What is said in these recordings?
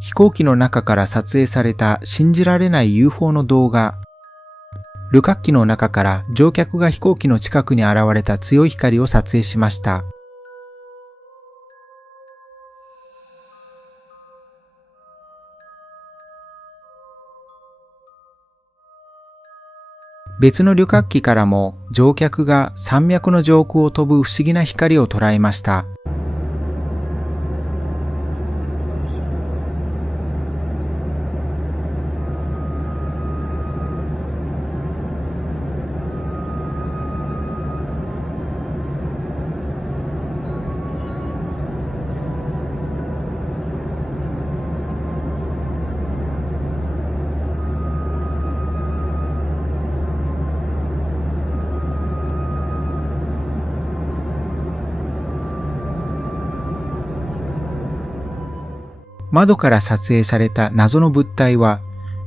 飛行機の中から撮影された信じられない UFO の動画。旅客機の中から乗客が飛行機の近くに現れた強い光を撮影しました。別の旅客機からも乗客が山脈の上空を飛ぶ不思議な光を捉えました。窓から撮影された謎の物体は、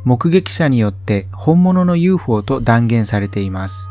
目撃者によって本物の UFO と断言されています。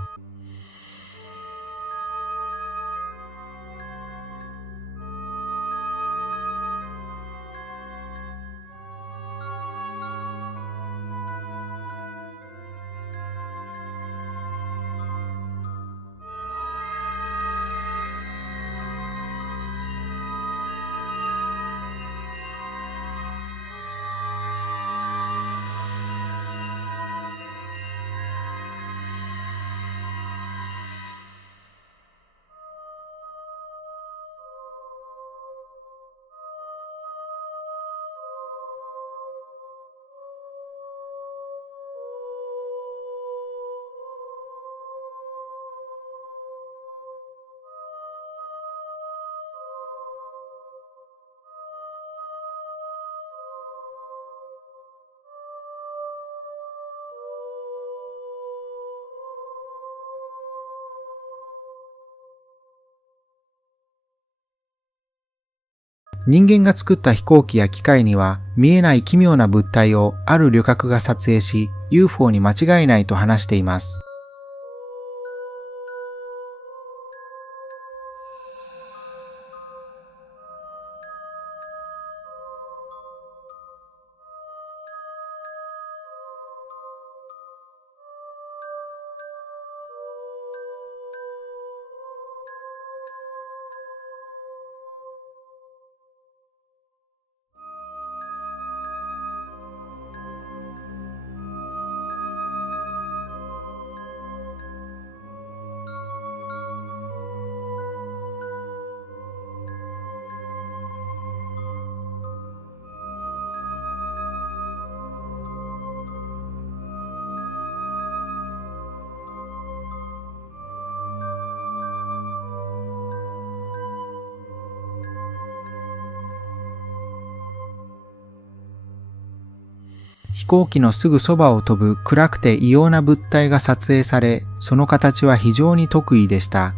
人間が作った飛行機や機械には見えない奇妙な物体をある旅客が撮影し、UFO に間違いないと話しています。飛行機のすぐそばを飛ぶ暗くて異様な物体が撮影され、その形は非常に特異でした。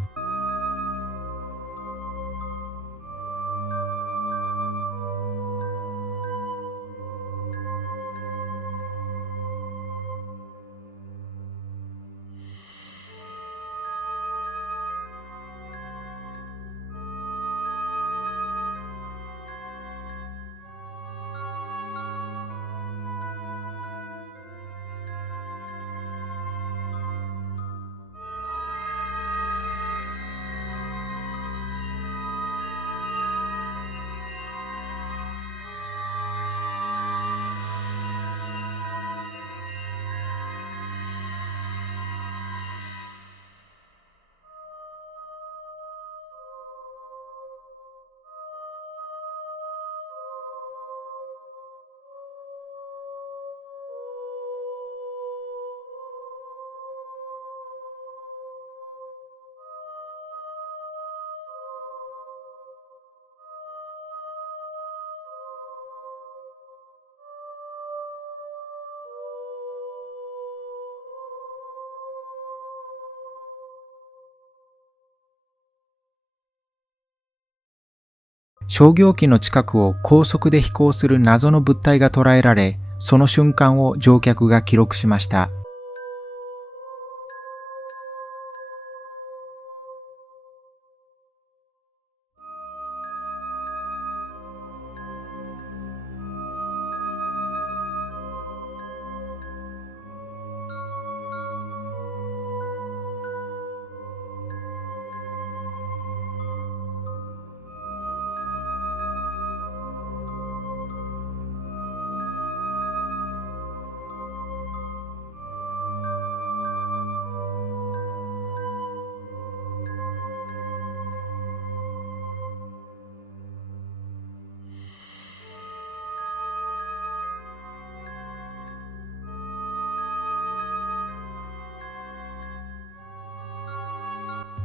商業機の近くを高速で飛行する謎の物体が捉えられ、その瞬間を乗客が記録しました。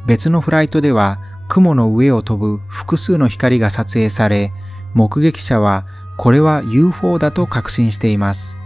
別のフライトでは雲の上を飛ぶ複数の光が撮影され、目撃者はこれは UFO だと確信しています。